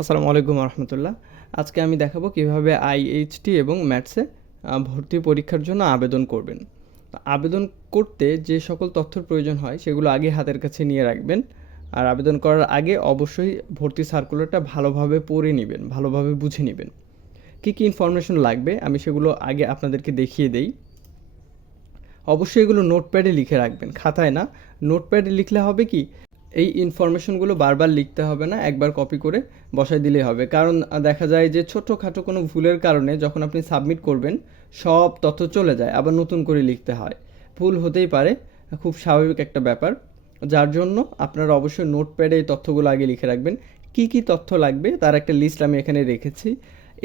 আসসালামু আলাইকুম রহমতুল্লাহ। আজকে আমি দেখাবো কিভাবে আইএইচটি এবং ম্যাথসে ভর্তি পরীক্ষার জন্য আবেদন করবেন। আবেদন করতে যে সকল তথ্যের প্রয়োজন হয় সেগুলো আগে হাতের কাছে নিয়ে রাখবেন। আর আবেদন করার আগে অবশ্যই ভর্তি সার্কুলারটা ভালোভাবে পড়ে নেবেন, ভালোভাবে বুঝে নেবেন। কী কী ইনফরমেশন লাগবে আমি সেগুলো আগে আপনাদেরকে দেখিয়ে দেই। অবশ্যই এগুলো নোটপ্যাডে লিখে রাখবেন, খাতায় না। নোটপ্যাডে লিখলে হবে কি, এই ইনফরমেশনগুলো বারবার লিখতে হবে না, একবার কপি করে বসাই দিলেই হবে। কারণ দেখা যায় যে ছোটোখাটো কোনো ভুলের কারণে যখন আপনি সাবমিট করবেন সব তথ্য চলে যায়, আবার নতুন করে লিখতে হয়। ভুল হতেই পারে, খুব স্বাভাবিক একটা ব্যাপার। যার জন্য আপনারা অবশ্যই নোটপ্যাডে এই তথ্যগুলো আগে লিখে রাখবেন। কি কি তথ্য লাগবে তার একটা লিস্ট আমি এখানে রেখেছি।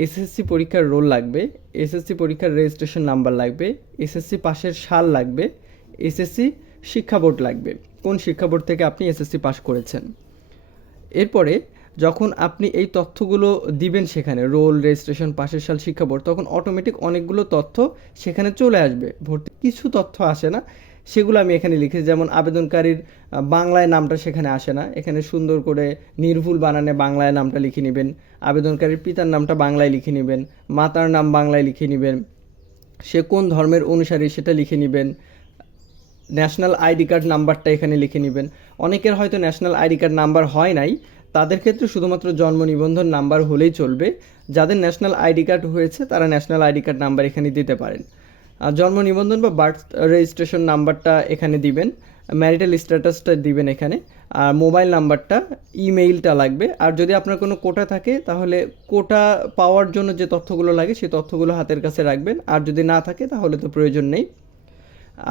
এসএসসি পরীক্ষার রোল লাগবে, এসএসসি পরীক্ষার রেজিস্ট্রেশন নাম্বার লাগবে, এসএসসি পাশের সাল লাগবে, এসএসসি শিক্ষা বোর্ড লাগবে, কোন শিক্ষা বোর্ড থেকে আপনি এসএসসি পাস করেছেন। এরপরে যখন আপনি এই তথ্যগুলো দিবেন সেখানে, রোল, রেজিস্ট্রেশন, পাশের সাল, শিক্ষা বোর্ড, তখন অটোমেটিক অনেকগুলো তথ্য সেখানে চলে আসবে। ভর্তি কিছু তথ্য আসে না, সেগুলো আমি এখানে লিখেছি। যেমন আবেদনকারীর বাংলায় নামটা সেখানে আসে না, এখানে সুন্দর করে নির্ভুল বানানে বাংলায় নামটা লিখে নেবেন। আবেদনকারীর পিতার নামটা বাংলায় লিখে নেবেন, মাতার নাম বাংলায় লিখে নেবেন, সে কোন ধর্মের অনুসারী সেটা লিখে নেবেন। ন্যাশনাল আইডি কার্ড নাম্বারটা এখানে লিখে নেবেন। অনেকের হয়তো ন্যাশনাল আইডি কার্ড নাম্বার হয় নাই, তাদের ক্ষেত্রে শুধুমাত্র জন্ম নিবন্ধন নাম্বার হলেই চলবে। যাদের ন্যাশনাল আইডি কার্ড হয়েছে তারা ন্যাশনাল আইডি কার্ড নাম্বার এখানে দিতে পারেন। আর জন্ম নিবন্ধন বা বার্থ রেজিস্ট্রেশন নাম্বারটা এখানে দিবেন, ম্যারিটাল স্ট্যাটাসটা দিবেন এখানে, আর মোবাইল নাম্বারটা, ইমেইলটা লাগবে। আর যদি আপনার কোনো কোটা থাকে তাহলে কোটা পাওয়ার জন্য যে তথ্যগুলো লাগে সেই তথ্যগুলো হাতের কাছে রাখবেন, আর যদি না থাকে তাহলে তো প্রয়োজন নেই।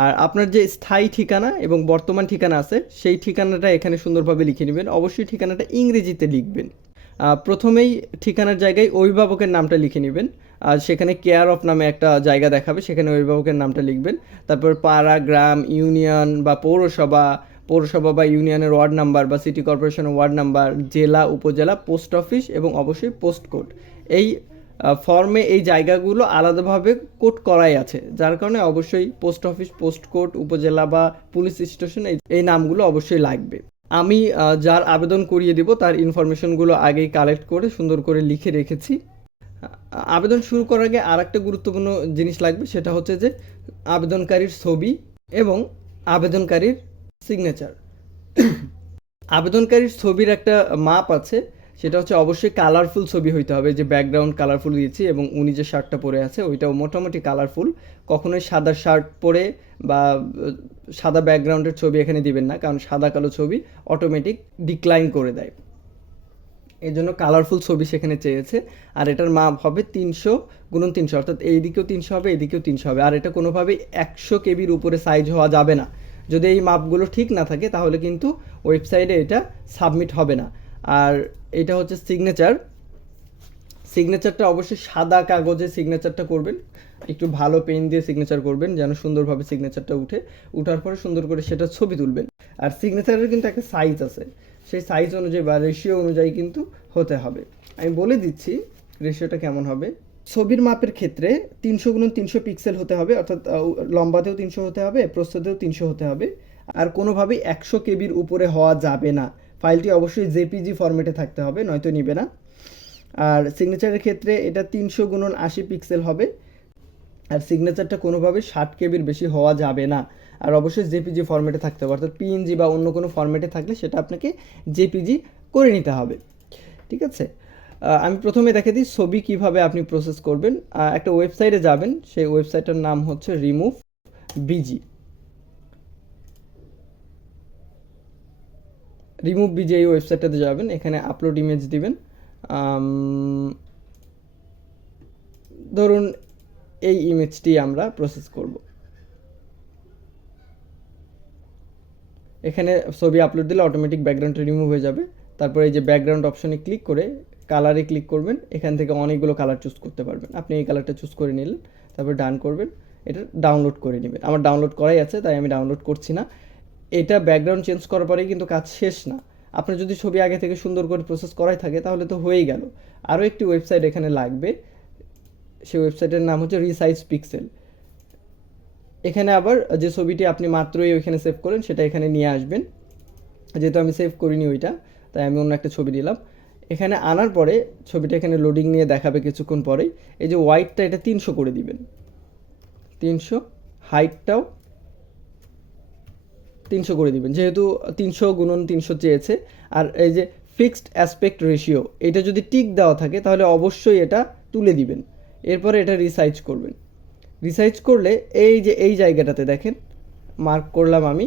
আর আপনার যে স্থায়ী ঠিকানা এবং বর্তমান ঠিকানা আছে সেই ঠিকানাটা এখানে সুন্দরভাবে লিখে নেবেন। অবশ্যই ঠিকানাটা ইংরেজিতে লিখবেন। প্রথমেই ঠিকানার জায়গায় অভিভাবকের নামটা লিখে নেবেন। আর সেখানে কেয়ার অফ নামে একটা জায়গা দেখাবে, সেখানে অভিভাবকের নামটা লিখবেন। তারপর পাড়া, গ্রাম, ইউনিয়ন বা পৌরসভা বা ইউনিয়নের ওয়ার্ড নাম্বার বা সিটি কর্পোরেশনের ওয়ার্ড নাম্বার, জেলা, উপজেলা, পোস্ট অফিস এবং অবশ্যই পোস্ট কোড। এই ফর্মে এই জায়গাগুলো আলাদাভাবে কোড করাই আছে, যার কারণে অবশ্যই পোস্ট অফিস, পোস্ট কোড, উপজেলা বা পুলিশ স্টেশন এই নামগুলো অবশ্যই লাগবে। আমি যার আবেদন করিয়ে দিব তার ইনফরমেশনগুলো আগেই কালেক্ট করে সুন্দর করে লিখে রেখেছি। আবেদন শুরু করার আগে আর একটা গুরুত্বপূর্ণ জিনিস লাগবে, সেটা হচ্ছে যে আবেদনকারীর ছবি এবং আবেদনকারীর সিগনেচার। আবেদনকারীর ছবির একটা মাপ আছে, সেটা হচ্ছে অবশ্যই কালারফুল ছবি হইতে হবে। যে ব্যাকগ্রাউন্ড কালারফুল দিয়েছি এবং উনি যে শার্টটা পরে আছে ওইটাও মোটামুটি কালারফুল। কখনোই সাদা শার্ট পরে বা সাদা ব্যাকগ্রাউন্ডের ছবি এখানে দিবেন না, কারণ সাদা কালো ছবি অটোমেটিক ডিক্লাইন করে দেয়। এই জন্য কালারফুল ছবি সেখানে চেয়েছে। আর এটার মাপ হবে 300x300, অর্থাৎ এইদিকেও 300 হবে, এদিকেও 300 হবে। আর এটা কোনোভাবেই 100 কেবির উপরে সাইজ হওয়া যাবে না। যদি এই মাপগুলো ঠিক না থাকে তাহলে কিন্তু ওয়েবসাইটে এটা সাবমিট হবে না। আর এটা হচ্ছে সিগনেচার। সিগনেচারটা অবশ্যই সাদা কাগজে সিগনেচারটা করবেন, একটু ভালো পেন দিয়ে সিগনেচার করবেন যেন সুন্দরভাবে সিগনেচারটা উঠার পরে সুন্দর করে সেটা ছবি তুলবেন। আর সিগনেচারের কিন্তু একটা সাইজ আছে, সেই সাইজ অনুযায়ী বা রেশিও অনুযায়ী কিন্তু হতে হবে। আমি বলে দিচ্ছি রেশিওটা কেমন হবে। ছবির মাপের ক্ষেত্রে 300x300 পিক্সেল হতে হবে, অর্থাৎ লম্বাতেও 300 হতে হবে, প্রস্থতেও 300 হতে হবে। আর কোনোভাবেই 100 কেবির উপরে হওয়া যাবে না। ফাইলটি অবশ্যই জেপিজি ফরম্যাটে থাকতে হবে, নয়তো নিবে না। আর সিগনেচারের ক্ষেত্রে এটা 300x80 পিক্সেল হবে। আর সিগনেচারটা কোনোভাবে 60 কেবির বেশি হওয়া যাবে না। আর অবশ্যই জেপিজি ফরম্যাটে থাকতে হবে, অর্থাৎ পিএনজি বা অন্য কোনো ফরম্যাটে থাকলে সেটা আপনাকে জেপিজি করে নিতে হবে। ঠিক আছে, আমি প্রথমে দেখে দিই ছবি কিভাবে আপনি প্রসেস করবেন। একটা ওয়েবসাইটে যাবেন, সেই ওয়েবসাইটের নাম হচ্ছে রিমুভ বিজি। রিমুভ বিজি এই ওয়েবসাইটটাতে যাবেন, এখানে আপলোড ইমেজ দিবেন। ধরুন এই ইমেজটি আমরা প্রসেস করব। এখানে ছবি আপলোড দিলে অটোমেটিক ব্যাকগ্রাউন্ডটা রিমুভ হয়ে যাবে। তারপরে এই যে ব্যাকগ্রাউন্ড অপশনে ক্লিক করে কালারে ক্লিক করবেন, এখান থেকে অনেকগুলো কালার চুজ করতে পারবেন। আপনি এই কালারটা চুজ করে নিলেন, তারপর ডান করবেন, এটা ডাউনলোড করে নেবেন। আমার ডাউনলোড করাই আছে তাই আমি ডাউনলোড করছি না। এটা ব্যাকগ্রাউন্ড চেঞ্জ করার পরেই কিন্তু কাজ শেষ না। আপনার যদি ছবি আগে থেকে সুন্দর করে প্রসেস করাই থাকে তাহলে তো হয়েই গেল। আরও একটি ওয়েবসাইট এখানে লাগবে, সেই ওয়েবসাইটের নাম হচ্ছে রিসাইজ পিক্সেল। এখানে আবার যে ছবিটি আপনি মাত্রই ওইখানে সেভ করেন সেটা এখানে নিয়ে আসবেন। যেহেতু আমি সেভ করিনি ওইটা, তাই আমি অন্য একটা ছবি দিলাম। এখানে আনার পরে ছবিটা এখানে লোডিং নিয়ে দেখাবে কিছুক্ষণ পরেই। এই যে হোয়াইটটা এটা 300 করে দিবেন, 300, হাইটটাও 300 করে দিবেন, যেহেতু 300 × 300 চেয়েছে। আর এই যে ফিক্সড অ্যাসপেক্ট রেশিও, এটা যদি টিক দেওয়া থাকে তাহলে অবশ্যই এটা তুলে দিবেন। এরপরে এটা রিসাইজ করবেন। রিসাইজ করলে এই যে এই জায়গাটাতে দেখেন মার্ক করলাম আমি,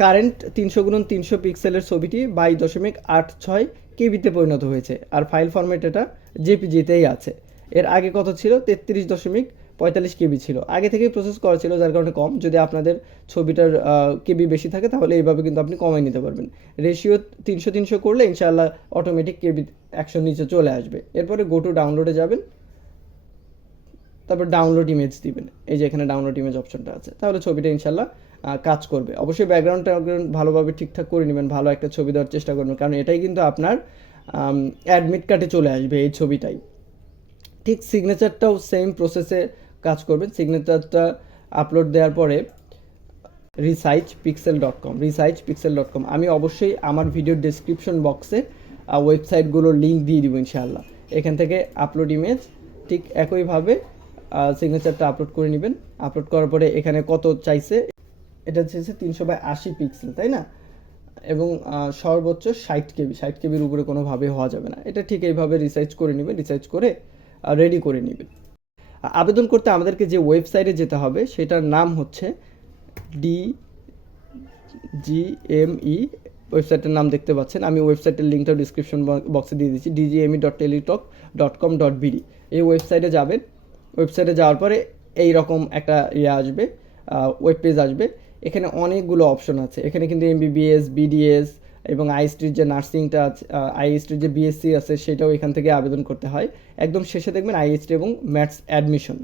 কারেন্ট 300 × 300 পিক্সেলের ছবিটি 22.86 কেবিতে পরিণত হয়েছে। আর ফাইল ফরম্যাট এটা জেপিজিতেই আছে। এর আগে কত ছিল? 33.45 কেবি ছিল। আগে থেকেই প্রসেস করা ছিল, যার কারণে কম। যদি আপনাদের ছবিটার কেবি বেশি থাকে তাহলে এইভাবে কিন্তু আপনি কমাই নিতে পারবেন। রেশিও 300 করলে ইনশাআল্লাহ অটোমেটিক কেবি 100 নিচে চলে আসবে। এরপরে গো টু ডাউনলোডে যাবেন, তারপর ডাউনলোড ইমেজ দিবেন। এই যে এখানে ডাউনলোড ইমেজ অপশনটা আছে, তাহলে ছবিটা ইনশাল্লাহ কাজ করবে। অবশ্যই ব্যাকগ্রাউন্ড ভালোভাবে ঠিকঠাক করে নেবেন, ভালো একটা ছবি দেওয়ার চেষ্টা করবেন, কারণ এটাই কিন্তু আপনার অ্যাডমিট কার্ডে চলে আসবে এই ছবিটাই। ঠিক সিগনেচারটাও সেম প্রসেসে কাজ করবেন। সিগনেচারটা আপলোড দেওয়ার পরে researchpixel.com আমি অবশ্যই আমার ভিডিওর ডেসক্রিপশন বক্সে ওয়েবসাইটগুলোর লিঙ্ক দিয়ে দিব ইনশাআল্লাহ। এখান থেকে আপলোড ইমেজ ঠিক একইভাবে সিগনেচারটা আপলোড করে নেবেন। আপলোড করার পরে এখানে কত চাইছে, এটা চাইছে 300/80 পিক্সেল, তাই না? এবং সর্বোচ্চ 60 কেবি, 60 কেবির উপরে কোনোভাবে হওয়া যাবে না। এটা ঠিক এইভাবে রিসার্চ করে নেবেন, রিসার্চ করে রেডি করে নেবেন। আবেদন করতে আমাদেরকে যে ওয়েবসাইটে যেতে হবে সেটার নাম হচ্ছে DGME। ওয়েবসাইটের নাম দেখতে পাচ্ছেন, আমি ওয়েবসাইটের লিঙ্কটা ডিসক্রিপশন বক্সে দিয়ে দিচ্ছি, dgme.teletalk.com.bd। এই ওয়েবসাইটে যাবেন। ওয়েবসাইটে যাওয়ার পরে এই রকম একটা আসবে, ওয়েব পেজ আসবে। এখানে অনেকগুলো অপশন আছে। এখানে কিন্তু MBBS, BDS এবং আইএসটির যে নার্সিংটা আছে, আইএসটির যে বিএসসি আছে সেটাও এখান থেকে আবেদন করতে হয়। একদম শেষে দেখবেন আইএসটি এবং ম্যাথস অ্যাডমিশন।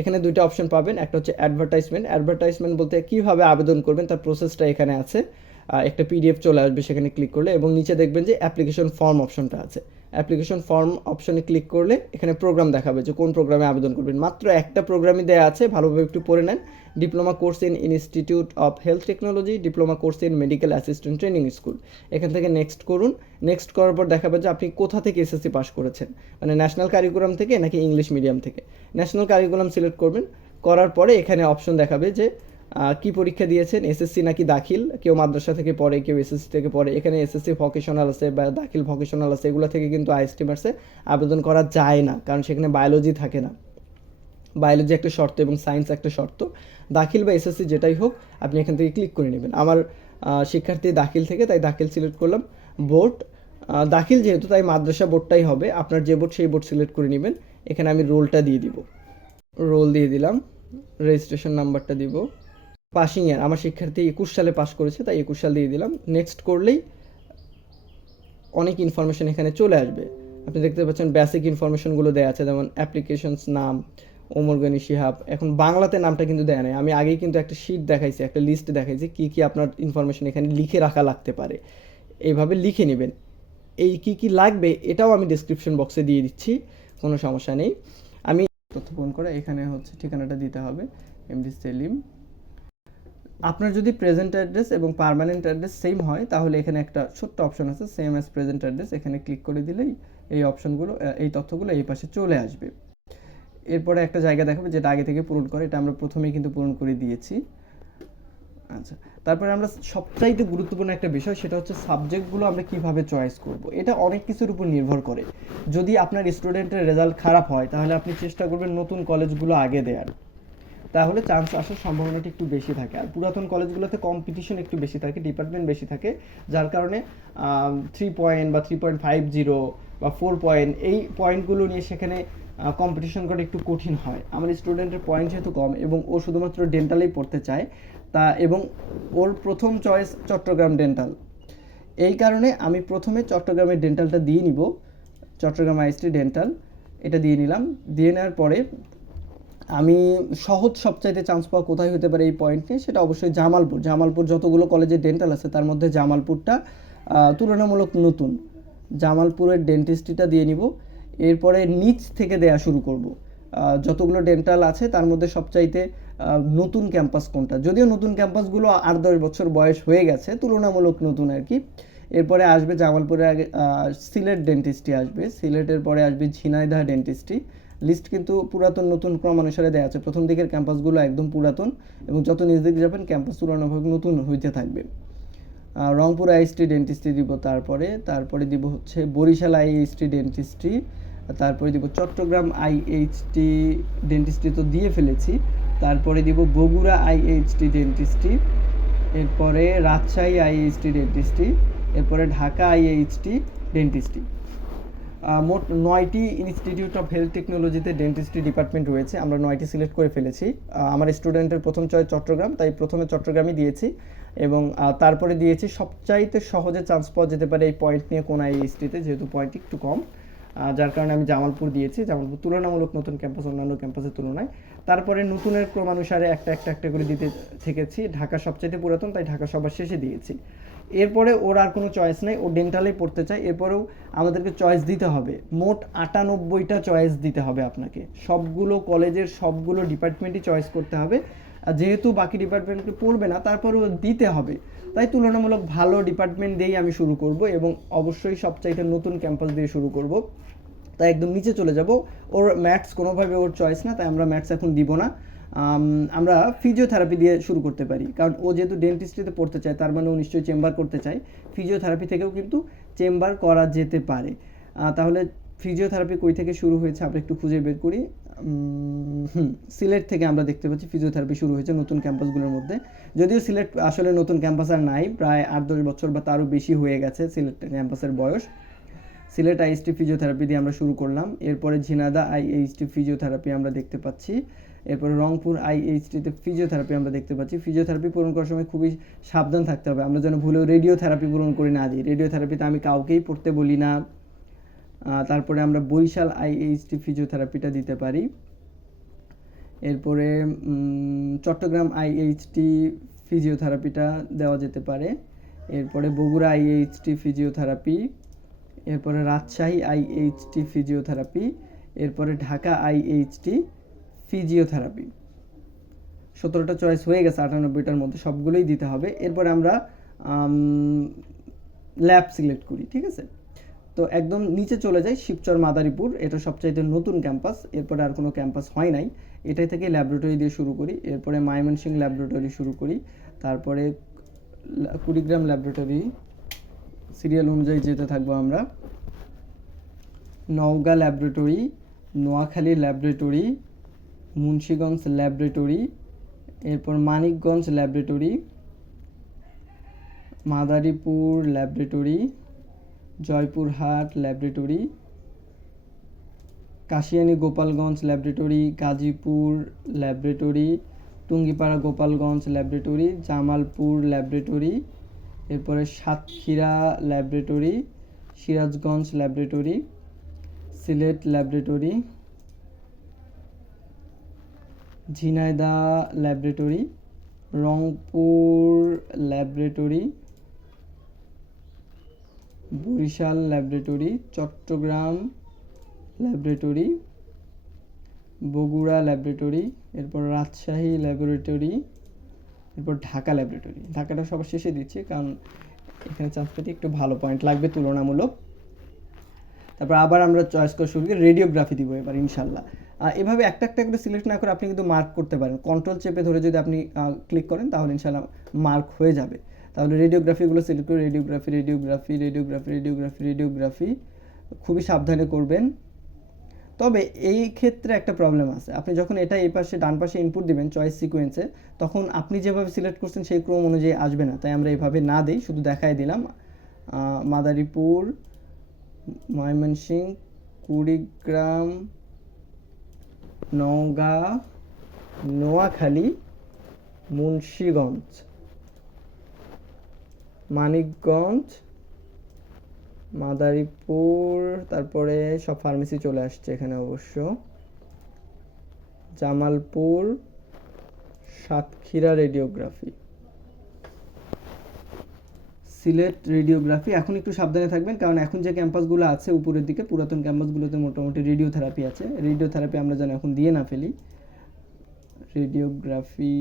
এখানে দুইটা অপশন পাবেন, একটা হচ্ছে অ্যাডভার্টাইজমেন্ট বলতে কীভাবে আবেদন করবেন তার প্রসেসটা এখানে আছে। একটা পিডিএফ চলে আসবে সেখানে ক্লিক করলে, এবং নিচে দেখবেন যে অ্যাপ্লিকেশন ফর্ম অপশনটা আছে। অ্যাপ্লিকেশন ফর্ম অপশনে ক্লিক করলে এখানে প্রোগ্রাম দেখাবে যে কোন প্রোগ্রামে আবেদন করবেন। মাত্র একটা প্রোগ্রামই দেওয়া আছে, ভালোভাবে একটু পড়ে নেন। Diploma course in institute of health technology, diploma course in medical assistant training school. এখান থেকে নেক্সট করুন। নেক্সট করার পর দেখাবে যে আপনি কোথা থেকে এসএসসি পাস করেছেন, মানে ন্যাশনাল কারিকুলাম থেকে নাকি ইংলিশ মিডিয়াম থেকে। ন্যাশনাল কারিকুলাম সিলেক্ট করবেন। করার পরে এখানে অপশন দেখাবে যে কি পরীক্ষা দিয়েছেন, এসএসসি নাকি দাখিল। কেউ মাদ্রাসা থেকে পড়ে, কেউ এসএসসি থেকে পড়ে। এখানে এসএসসি ভোকেশনাল আছে বা দাখিল ভোকেশনাল আছে, এগুলো থেকে কিন্তু আইএসটি মার্সে আবেদন করা যায় না, কারণ সেখানে বায়োলজি থাকে না। বায়োলজি একটা শর্ত এবং সায়েন্স একটা শর্ত। দাখিল বা এসএসসি যেটাই হোক আপনি এখান থেকে ক্লিক করে নেবেন। আমার শিক্ষার্থী দাখিল থেকে, তাই দাখিল সিলেক্ট করলাম। বোর্ড দাখিল যেহেতু, তাই মাদ্রাসা বোর্ডটাই হবে। আপনার যে বোর্ড সেই বোর্ড সিলেক্ট করে নেবেন। এখানে আমি রোলটা দিয়ে দিব, রোল দিয়ে দিলাম। রেজিস্ট্রেশন নাম্বারটা দিব। পাসিং ইয়ার, আমার শিক্ষার্থী 21 সালে পাস করেছে, তাই 21 সাল দিয়ে দিলাম। নেক্সট করলেই অনেক ইনফরমেশন এখানে চলে আসবে। আপনি দেখতে পাচ্ছেন বেসিক ইনফরমেশনগুলো দেওয়া আছে, যেমন অ্যাপ্লিকেশনস নাম ওমর গনি শিহাব। এখন বাংলাতে নামটা কিন্তু দেয়া নেই। আমি আগেই কিন্তু একটা শিট দেখাইছি, একটা লিস্ট দেখাইছি কী কী আপনার ইনফরমেশন এখানে লিখে রাখা লাগতে পারে। এইভাবে লিখে নেবেন। এই কী কী লাগবে এটাও আমি ডিসক্রিপশন বক্সে দিয়ে দিচ্ছি, কোনো সমস্যা নেই। আমি তথ্য পূরণ করে এখানে হচ্ছে ঠিকানাটা দিতে হবে, এমডি সেলিম। আপনার যদি প্রেজেন্ট অ্যাড্রেস এবং পার্মানেন্ট অ্যাড্রেস সেম হয় তাহলে এখানে একটা ছোট্ট অপশন আছে, সেম অ্যাজ প্রেজেন্ট অ্যাড্রেস। এখানে ক্লিক করে দিলেই এই অপশনগুলো, এই তথ্যগুলো এই পাশে চলে আসবে। এরপরে একটা জায়গা দেখাবে যেটা আগে থেকে পূরণ করে, এটা আমরা প্রথমেই কিন্তু পূরণ করে দিয়েছি। আচ্ছা, তারপরে আমরা সবচাইতে গুরুত্বপূর্ণ একটা বিষয়, সেটা হচ্ছে সাবজেক্টগুলো আমরা কিভাবে চয়েস করব। এটা অনেক কিছুর উপর নির্ভর করে। যদি আপনার স্টুডেন্টের রেজাল্ট খারাপ হয় তাহলে আপনি চেষ্টা করবেন নতুন কলেজগুলো আগে দেওয়ার, তাহলে চান্স আসার সম্ভাবনাটা একটু বেশি থাকে। আর পুরাতন কলেজগুলোতে কম্পিটিশন একটু বেশি থাকে, ডিপার্টমেন্ট বেশি থাকে, যার কারণে 3 পয়েন্ট বা 3.50 বা 4 পয়েন্ট, এই পয়েন্টগুলো নিয়ে সেখানে কম্পিটিশন করা একটু কঠিন হয়। আমার স্টুডেন্টের পয়েন্ট যেহেতু কম এবং ও শুধুমাত্র ডেন্টালেই পড়তে চায়, তা এবং ওর প্রথম চয়েস চট্টগ্রাম ডেন্টাল, এই কারণে আমি প্রথমে চট্টগ্রামের ডেন্টালটা দিয়ে নিব। চট্টগ্রাম আইএসটি ডেন্টাল এটা দিয়ে নিলাম। দিয়ে নেওয়ার পরে আমি সহজ সবচাইতে চান্স পাওয়া কোথায় হতে পারে এই পয়েন্ট নিয়ে, সেটা অবশ্যই জামালপুর যতগুলো কলেজে ডেন্টাল আছে তার মধ্যে জামালপুরটা তুলনামূলক নতুন। জামালপুরের ডেন্টিস্ট্রিটা দিয়ে নিব। এরপরে নিচ থেকে দেয়া শুরু করব। যতগুলো ডেন্টাল আছে তার মধ্যে সবচাইতে নতুন ক্যাম্পাস কোনটা, যদিও নতুন ক্যাম্পাসগুলো 8-10 বছর বয়স হয়ে গেছে, তুলনামূলক নতুন আর কি। এরপরে আসবে জামালপুরে আগে সিলেট ডেন্টিস্ট্রি আসবে, সিলেটের পরে আসবে ঝিনাইদহ ডেন্টিস্ট্রি। লিস্ট কিন্তু পুরাতন নতুন ক্রমানুসারে দেওয়া আছে, প্রথম দিকের ক্যাম্পাসগুলো একদম পুরাতন এবং যত নিজ দিকে যাবেন ক্যাম্পাস তুলনাভাবে নতুন হইতে থাকবে। রংপুর আইএসটি ডেন্টিস্ট্রি দিব, তারপরে দিব হচ্ছে বরিশাল আইএইচটি ডেন্টিস্ট্রি, তারপরে দিব চট্টগ্রাম আইএইচটি ডেন্টিস্ট্রি তো দিয়ে ফেলেছি, তারপরে দিব বগুড়া আইএইচটি ডেন্টিস্ট্রি, এরপরে রাজশাহী আইএইচটি ডেন্টিস্ট্রি, এরপরে ঢাকা আইএইচটি ডেন্টিস্ট্রি। মোট 9টি ইনস্টিটিউট অফ হেলথ টেকনোলজিতে ডেন্টিস্ট্রি ডিপার্টমেন্ট রয়েছে, আমরা 9টি সিলেক্ট করে ফেলেছি। আমার স্টুডেন্টের প্রথম চয়েস চট্টগ্রাম, তাই প্রথমে চট্টগ্রামই দিয়েছি এবং তারপরে দিয়েছি সবচাইতে সহজে চান্স পাওয়া যেতে পারে এই পয়েন্ট নিয়ে কোন আইএইচটিতে, যেহেতু পয়েন্ট একটু কম, যার কারণে আমি জামালপুর দিয়েছি। জামালপুর তুলনামূলক নতুন ক্যাম্পাস অন্যান্য ক্যাম্পাসের তুলনায়। তারপরে নতুনের ক্রমানুসারে একটা করে দিতে থেকেছি। ঢাকা সবচাইতে পুরাতন, তাই ঢাকা সবার শেষে দিয়েছি। এরপরে ওর আর কোনো চয়েস নেই, ও ডেন্টালেই পড়তে চায়। এরপরেও আমাদেরকে চয়েস দিতে হবে, মোট 98টা চয়েস দিতে হবে আপনাকে, সবগুলো কলেজের সবগুলো ডিপার্টমেন্টই চয়েস করতে হবে। আর যেহেতু বাকি ডিপার্টমেন্টকে পড়বে না, তারপরেও দিতে হবে, তাই তুলনামূলক ভালো ডিপার্টমেন্ট দিয়েই আমি শুরু করব এবং অবশ্যই সবচাইতে নতুন ক্যাম্পাস দিয়ে শুরু করব। তাই একদম নিচে চলে যাব। ওর ম্যাথস কোনোভাবে ওর চয়েস না, তাই আমরা ম্যাথস এখন দিব না। আমরা ফিজিওথেরাপি দিয়ে শুরু করতে পারি, কারণ ও যেহেতু ডেন্টিস্ট্রিতে পড়তে চায়, তার মানে ও নিশ্চয়ই চেম্বার করতে চায়। ফিজিওথেরাপি থেকেও কিন্তু চেম্বার করা যেতে পারে। তাহলে ফিজিওথেরাপি কই থেকে শুরু হয়েছে আমরা একটু খুঁজে বের করি। সিলেট থেকে আমরা দেখতে পাচ্ছি ফিজিওথেরাপি শুরু হয়েছে নতুন ক্যাম্পাসগুলোর মধ্যে। যদিও সিলেট আসলে নতুন ক্যাম্পাস আর নাই, প্রায় 8-10 বছর বা তারও বেশি হয়ে গেছে সিলেট ক্যাম্পাসের বয়স। সিলেট আইএইচটি ফিজিওথেরাপি দিয়ে আমরা শুরু করলাম। এরপরে ঝিনাইদহ আইএইচটি ফিজিওথেরাপি আমরা দেখতে পাচ্ছি। এরপরে রংপুর আইএইচটিতে ফিজিওথেরাপি আমরা দেখতে পাচ্ছি। ফিজিওথেরাপি পূরণ করার সময় খুবই সাবধান থাকতে হবে, আমরা যেন ভুলেও রেডিওথেরাপি পূরণ করে না দিই। রেডিওথেরাপিতে আমি কাউকেই পড়তে বলি না। তারপরে আমরা বরিশাল আইএইচটি ফিজিওথেরাপিটা দিতে পারি। এরপরে চট্টগ্রাম আইএইচটি ফিজিওথেরাপিটা দেওয়া যেতে পারে। এরপরে বগুড়া আইএইচটি ফিজিওথেরাপি, এরপরে রাজশাহী আইএইচটি ফিজিওথেরাপি, এরপরে ঢাকা আইএইচটি ফিজিওথেরাপি। 17টা চয়েস হয়ে গেছে 98টার মধ্যে, সবগুলোই দিতে হবে। এরপরে আমরা ল্যাব সিলেক্ট করি, ঠিক আছে। তো একদম নিচে চলে যাই, শিবচর মাদারীপুর, এটা সবচাইতে নতুন ক্যাম্পাস, এরপরে আর কোনো ক্যাম্পাস হয় নাই, এটাই থেকে ল্যাবরেটরি দিয়ে শুরু করি। এরপরে ময়মনসিংহ ল্যাবরেটরি শুরু করি, তারপরে কুড়িগ্রাম ল্যাবরেটরি, সিরিয়াল অনুযায়ী যেতে থাকবো আমরা। Naogaon laboratory, Noakhali laboratory, Munshiganj laboratory, এরপর Manikganj laboratory, Madaripur laboratory, Joypurhat laboratory, Kashiani Gopalganj laboratory, Gazipur laboratory, Tungipara Gopalganj laboratory, Jamalpur laboratory, এরপরে Satkhira laboratory, Sirajganj laboratory, Sylhet laboratory, Jhenaidah laboratory, Rangpur laboratory, Barishal laboratory, Chattogram laboratory, Bogura laboratory, এরপর রাজশাহী ল্যাবরেটরি, এরপর ঢাকা ল্যাবরেটরি। ঢাকাটা সবার শেষে দিচ্ছি, কারণ এখানে চান্স পেতে একটু ভালো পয়েন্ট লাগবে তুলনামূলক। তারপর আবার আমরা চয়েস করে শুরু করি, রেডিওগ্রাফি দিব এবার ইনশাল্লাহ। এভাবে একটা করে সিলেক্ট না করে আপনি কিন্তু মার্ক করতে পারেন, কন্ট্রোল চেপে ধরে যদি আপনি ক্লিক করেন তাহলে ইনশাল্লাহ মার্ক হয়ে যাবে। তাহলে রেডিওগ্রাফিগুলো সিলেক্ট করে রেডিওগ্রাফি খুবই সাবধানে করবেন। তবে এই ক্ষেত্রে একটা প্রবলেম আছে, আপনি যখন এটা এই পাশে ডান পাশে ইনপুট দিবেন চয়েস সিকোয়েন্সে, তখন আপনি যেভাবে সিলেক্ট করছেন সেই ক্রম অনুযায়ী আসবে না, তাই আমরা এইভাবে না দিই, শুধু দেখাই দিলাম। মাদারীপুর, ময়মনসিংহ, কুড়িগ্রাম, নওগাঁ, নোয়াখালী, মুন্সিগঞ্জ, মানিকগঞ্জ, মাদারীপুর, তারপরে সব ফার্মেসি চলে আসছে এখানে অবশ্য, জামালপুর, সাতক্ষীরা রেডিওগ্রাফি, সিলেট রেডিওগ্রাফি। এখন একটু সাবধানে থাকবেন, কারণ এখন যে ক্যাম্পাসগুলো আছে উপরের দিকে পুরাতন ক্যাম্পাসগুলোতে মোটামুটি রেডিওথেরাপি আছে। রেডিওথেরাপি আমরা যেন এখন দিয়ে না ফেলি। Radiography,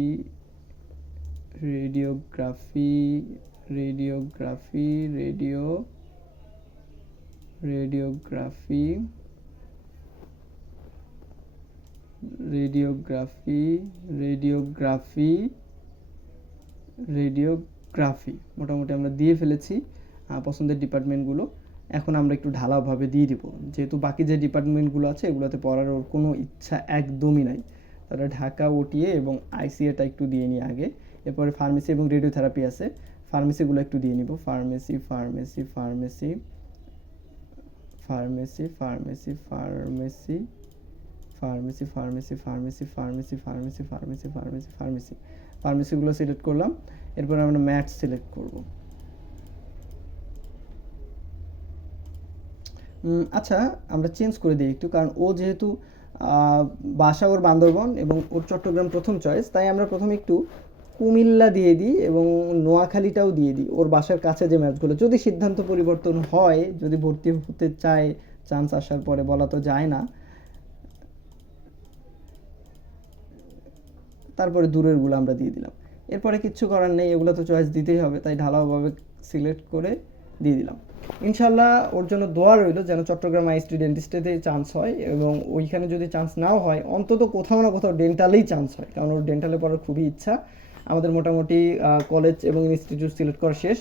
radiography radiography radiography radiography radiography মোটামুটি আমরা দিয়ে ফেলেছি পছন্দের ডিপার্টমেন্টগুলো। এখন আমরা একটু ঢালাওভাবে দিয়ে দিব, যেহেতু বাকি যে ডিপার্টমেন্টগুলো আছে এগুলোতে পড়ার ওর কোনো ইচ্ছা একদমই নাই। তাহলে ঢাকা ওটিএ এবং আইসিএটা একটু দিয়ে নিই আগে, এরপরে ফার্মেসি এবং রেডিওথেরাপি আছে, ফার্মেসিগুলো একটু দিয়ে নিব। Pharmacy pharmacy pharmacy pharmacy pharmacy pharmacy pharmacy pharmacy pharmacy pharmacy pharmacy pharmacy pharmacy pharmacy ফার্মেসিগুলো সিলেক্ট করলাম। এরপর আমরা ম্যাথস সিলেক্ট করব। আচ্ছা আমরা চেঞ্জ করে দিই একটু, কারণ ও যেহেতু বাসা ওর বান্দরবন এবং ওর চট্টগ্রাম প্রথম চয়েস, তাই আমরা প্রথমে একটু কুমিল্লা দিয়ে দিই এবং নোয়াখালীটাও দিয়ে দিই, ওর বাসার কাছে যে ম্যাচগুলো। যদি সিদ্ধান্ত পরিবর্তন হয়, যদি ভর্তি হতে চায় চান্স আসার পরে, বলা তো যায় না, তারপরে দূরেরগুলো আমরা দিয়ে দিলাম। এরপরে কিচ্ছু করার নেই, এগুলো তো চয়েস দিতেই হবে, তাই ঢালাওভাবে সিলেক্ট করে দিয়ে দিলাম। ইনশাল্লাহ ওর জন্য দোয়া রইল যেন চট্টগ্রাম আইএসটি ডেন্টিস্টেতে চান্স হয়, এবং ওইখানে যদি চান্স নাও হয় অন্তত কোথাও না কোথাও ডেন্টালেই চান্স হয়, কারণ ওর ডেন্টালে পড়ার খুবই ইচ্ছা। আমাদের মোটামুটি কলেজ এবং ইনস্টিটিউট সিলেক্ট করা শেষ।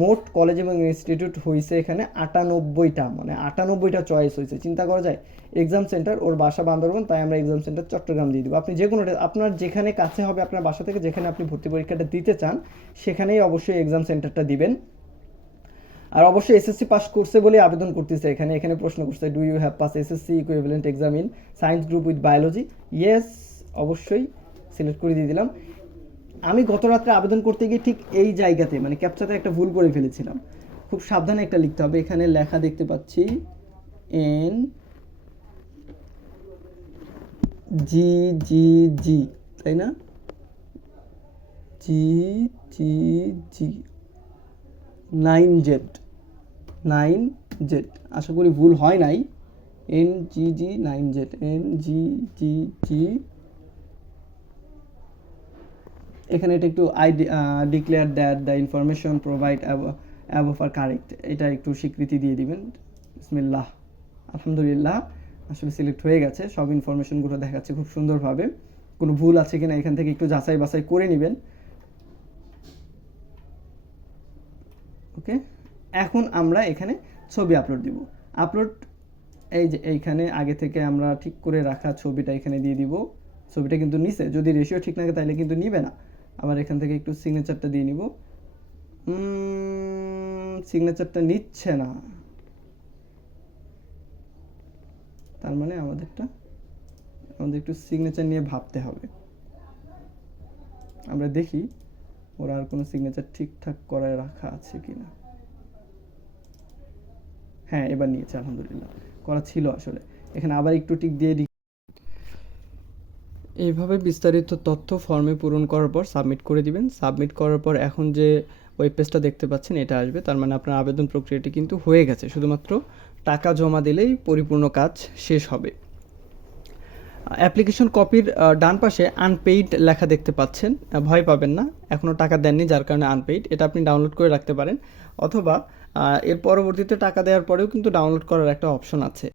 মোট কলেজ এবং ইনস্টিটিউট হয়েছে এখানে 98টা, মানে 98টা চয়েস হয়েছে। চিন্তা করা যায়। এক্সাম সেন্টার ওর বাসা বান্দরবন, তাই আমরা এক্সাম সেন্টার চট্টগ্রাম দিয়ে দেবো। আপনি যে কোনো, আপনার যেখানে কাছে হবে আপনার বাসা থেকে, যেখানে আপনি ভর্তি পরীক্ষাটা দিতে চান সেখানেই অবশ্যই এক্সাম সেন্টারটা দিবেন। আর অবশ্যই এসএসসি পাস করছে বলে আবেদন করতেছে এখানে। এখানে প্রশ্ন করছে, do you have pass SSC equivalent exam in science group with biology? Yes, অবশ্যই সিলেক্ট করে দিয়ে দিলাম। আমি গত রাত্রে আবেদন করতে গিয়ে ঠিক এই জায়গাতে, মানে ক্যাপচাতে একটা ভুল করে ফেলেছিলাম। খুব সাবধানে একটা লিখতে হবে। এখানে লেখা দেখতে পাচ্ছি এন জি জি জি, তাই না? জি জি জি 9Z 9Z, আশা করি ভুল হয় নাই। NGG 9Z NGGG, এখানে এটা একটু I declare that the information provide above are correct, এটা একটু স্বীকৃতি দিয়ে দিবেন। বিসমিল্লাহ, আলহামদুলিল্লাহ, আসলে সিলেক্ট হয়ে গেছে। সব ইনফরমেশনগুলো দেখাচ্ছে খুব সুন্দরভাবে। কোনো ভুল আছে কিনা এখান থেকে একটু যাচাই বাছাই করে নেবেন। ওকে, এখন আমরা এখানে ছবি আপলোড দিব। আপলোড, এই যে এইখানে আগে থেকে আমরা ঠিক করে রাখা ছবিটা এখানে দিয়ে দিব। ছবিটা কিন্তু নিচে, যদি রেশিও ঠিক না থাকে তাহলে কিন্তু নিবে না। আবার এখান থেকে একটু সিগনেচারটা দিয়ে নিব। সিগনেচারটা নিচ্ছে না, তার মানে আমাদের একটু সিগনেচার নিয়ে ভাবতে হবে। আমরা দেখি ওরা আর কোনো সিগনেচার ঠিকঠাক করে রাখা আছে কিনা। হ্যাঁ, এবার নিয়েছে, আলহামদুলিল্লাহ, করা ছিল আসলে। এখানে আবার একটু টিক দিয়ে এইভাবে বিস্তারিত তথ্য ফর্মে পূরণ করার পর সাবমিট করে দিবেন। সাবমিট করার পর এখন যে ওয়েব পেজটা দেখতে পাচ্ছেন এটা আসবে, তার মানে আপনার আবেদন প্রক্রিয়াটি কিন্তু হয়ে গেছে। শুধুমাত্র টাকা জমা দিলেই পরিপূর্ণ কাজ শেষ হবে। অ্যাপ্লিকেশন কপির ডান পাশে আনপেইড লেখা দেখতে পাচ্ছেন, ভয় পাবেন না, এখনও টাকা দেননি যার কারণে আনপেইড। এটা আপনি ডাউনলোড করে রাখতে পারেন, অথবা এর পরবর্তীতে টাকা দেওয়ার পরেও কিন্তু ডাউনলোড করার একটা অপশন আছে।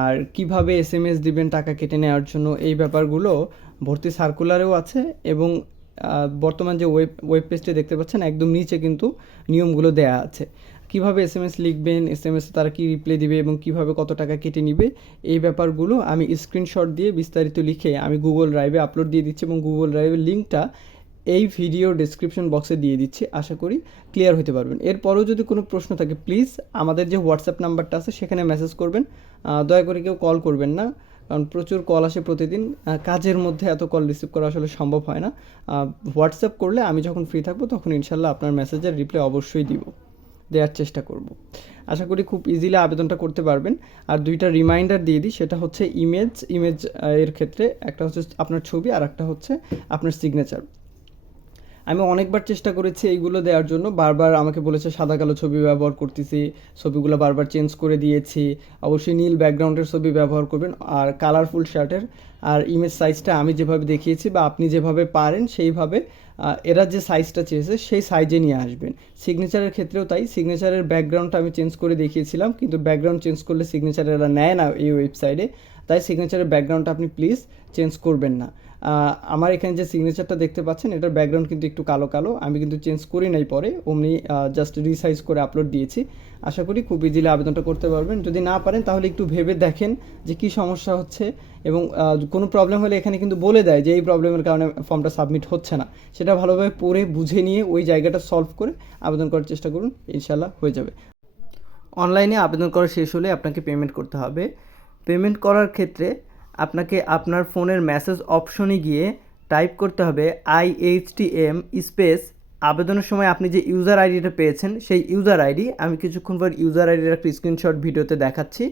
আর কিভাবে এসএমএস দিবেন টাকা কেটে নেওয়ার জন্য, এই ব্যাপারগুলো ভর্তি সার্কুলারেও আছে, এবং বর্তমান যে ওয়েব পেজটি দেখতে পাচ্ছেন একদম নিচে কিন্তু নিয়মগুলো দেয়া আছে। কিভাবে এসএমএস লিখবেন, এসএমএসে তারা কি রিপ্লাই দিবে এবং কিভাবে কত টাকা কেটে নিবে, এই ব্যাপারগুলো আমি স্ক্রিনশট দিয়ে বিস্তারিত লিখে আমি গুগল ড্রাইভে আপলোড দিয়ে দিচ্ছি, এবং গুগল ড্রাইভের লিঙ্কটা এই ভিডিও ডেসক্রিপশন বক্সে দিয়ে দিচ্ছি। আশা করি ক্লিয়ার হতে পারবেন। এরপরেও যদি কোনো প্রশ্ন থাকে প্লিজ আমাদের যে হোয়াটসঅ্যাপ নাম্বারটা আছে সেখানে মেসেজ করবেন, দয়া করে কেউ কল করবেন না, কারণ প্রচুর কল আসে প্রতিদিন। কাজের মধ্যে এত কল রিসিভ করা আসলে সম্ভব হয় না। হোয়াটসঅ্যাপ করলে আমি যখন ফ্রি থাকবো তখন ইনশাল্লাহ আপনার মেসেজের রিপ্লাই অবশ্যই দেওয়ার চেষ্টা করব। আশা করি খুব ইজিলি আবেদনটা করতে পারবেন। আর দুইটা রিমাইন্ডার দিয়ে দিই, সেটা হচ্ছে ইমেজ এর ক্ষেত্রে একটা হচ্ছে আপনার ছবি আর একটা হচ্ছে আপনার সিগনেচার। আমি অনেকবার চেষ্টা করেছি এইগুলো দেওয়ার জন্য, বারবার আমাকে বলেছে সাদা কালো ছবি ব্যবহার করতেছি, ছবিগুলো বারবার চেঞ্জ করে দিয়েছি। অবশ্যই নীল ব্যাকগ্রাউন্ডের ছবি ব্যবহার করবেন, আর কালারফুল শার্টের, আর ইমেজ সাইজটা আমি যেভাবে দেখিয়েছি বা আপনি যেভাবে পারেন সেইভাবে এরা যে সাইজটা চেয়েছে সেই সাইজে নিয়ে আসবেন। সিগনেচারের ক্ষেত্রেও তাই, সিগনেচারের ব্যাকগ্রাউন্ডটা আমি চেঞ্জ করে দেখিয়েছিলাম, কিন্তু ব্যাকগ্রাউন্ড চেঞ্জ করলে সিগনেচার এরা নেয় না এই ওয়েবসাইটে। তাই সিগনেচারের ব্যাকগ্রাউন্ডটা আপনি প্লিজ চেঞ্জ করবেন না। আমার এখানে যে সিগনেচারটা দেখতে পাচ্ছেন এটার ব্যাকগ্রাউন্ড কিন্তু একটু কালো কালো, আমি কিন্তু চেঞ্জ করি নাই পরে, অমনি জাস্ট রিসাইজ করে আপলোড দিয়েছি। আশা করি খুব ইজিলি আবেদনটা করতে পারবেন। যদি না পারেন তাহলে একটু ভেবে দেখেন যে কী সমস্যা হচ্ছে, এবং কোনো প্রবলেম হলে এখানে কিন্তু বলে দেয় যে এই প্রবলেমের কারণে ফর্মটা সাবমিট হচ্ছে না। সেটা ভালোভাবে পড়ে বুঝে নিয়ে ওই জায়গাটা সলভ করে আবেদন করার চেষ্টা করুন, ইনশাল্লাহ হয়ে যাবে। অনলাইনে আবেদন করা শেষ হলে আপনাকে পেমেন্ট করতে হবে। পেমেন্ট করার ক্ষেত্রে আপনাকে আপনার ফোনের মেসেজ অপশনে গিয়ে টাইপ করতে হবে IHTM স্পেস, আবেদনের সময় আপনি যে ইউজার আইডিটা পেয়েছেন সেই ইউজার আইডি, আমি কিছুক্ষণ পর ইউজার আইডির একটা স্ক্রিনশট ভিডিওতে দেখাচ্ছি।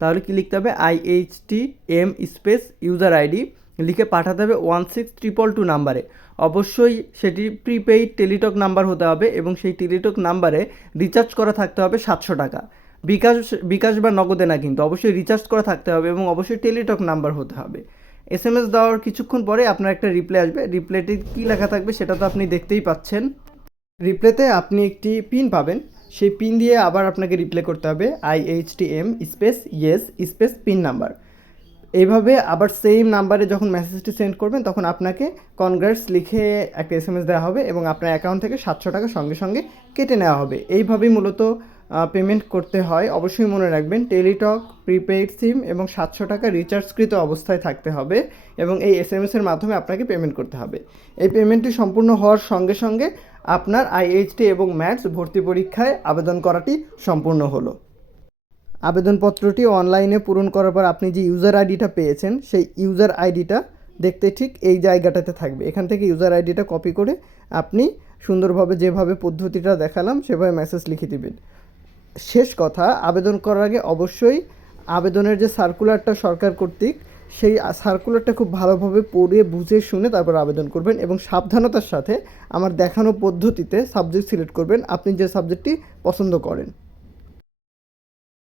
তাহলে কি লিখতে হবে, IHTM স্পেস ইউজার আইডি লিখে পাঠাতে হবে 16222 নাম্বারে। অবশ্যই সেটি প্রিপেইড টেলিটক নাম্বার হতে হবে এবং সেই টেলিটক নাম্বারে রিচার্জ করা থাকতে হবে 700 টাকা। বিকাশ বিকাশ বা নগদে না, কিন্তু অবশ্যই রিচার্জ করা থাকতে হবে এবং অবশ্যই টেলিটক নাম্বার হতে হবে। SMS দেওয়ার কিছুক্ষণ পরে আপনার একটা রিপ্লাই আসবে। রিপ্লাইটি কী লেখা থাকবে সেটা তো আপনি দেখতেই পাচ্ছেন। রিপ্লাইতে আপনি একটি পিন পাবেন, সেই পিন দিয়ে আবার আপনাকে রিপ্লাই করতে হবে IHTM space yes space pin number. এইভাবে আবার সেম নাম্বারে যখন মেসেজটি সেন্ড করবেন তখন আপনাকে কনগ্রেটস লিখে একটা SMS দেওয়া হবে এবং আপনার অ্যাকাউন্ট থেকে 700 টাকা সঙ্গে সঙ্গে কেটে নেওয়া হবে। এইভাবেই মূলত পেমেন্ট করতে হয়। অবশ্যই মনে রাখবেন টেলিটক, প্রিপেইড সিম এবং 700 টাকা রিচার্জকৃত অবস্থায় থাকতে হবে এবং এই SMS-এর মাধ্যমে আপনাকে পেমেন্ট করতে হবে। এই পেমেন্টটি সম্পূর্ণ হওয়ার সঙ্গে সঙ্গে আপনার IHT এবং ম্যাথস ভর্তি পরীক্ষায় আবেদন করাটি সম্পূর্ণ হলো। আবেদনপত্রটি অনলাইনে পূরণ করার পর আপনি যে ইউজার আইডিটা পেয়েছেন সেই ইউজার আইডিটা দেখতে ঠিক এই জায়গাটাতে থাকবে। এখান থেকে ইউজার আইডিটা কপি করে আপনি সুন্দরভাবে যেভাবে পদ্ধতিটা দেখালাম সেভাবে মেসেজ লিখে দিবেন। শেষ কথা, আবেদন করার আগে অবশ্যই আবেদনের যে সার্কুলারটা সরকার কর্তৃক, সেই সার্কুলারটা খুব ভালোভাবে পড়ে বুঝে শুনে তারপর আবেদন করবেন এবং সাবধানতার সাথে আমার দেখানো পদ্ধতিতে সাবজেক্ট সিলেক্ট করবেন আপনি যে সাবজেক্টটি পছন্দ করেন।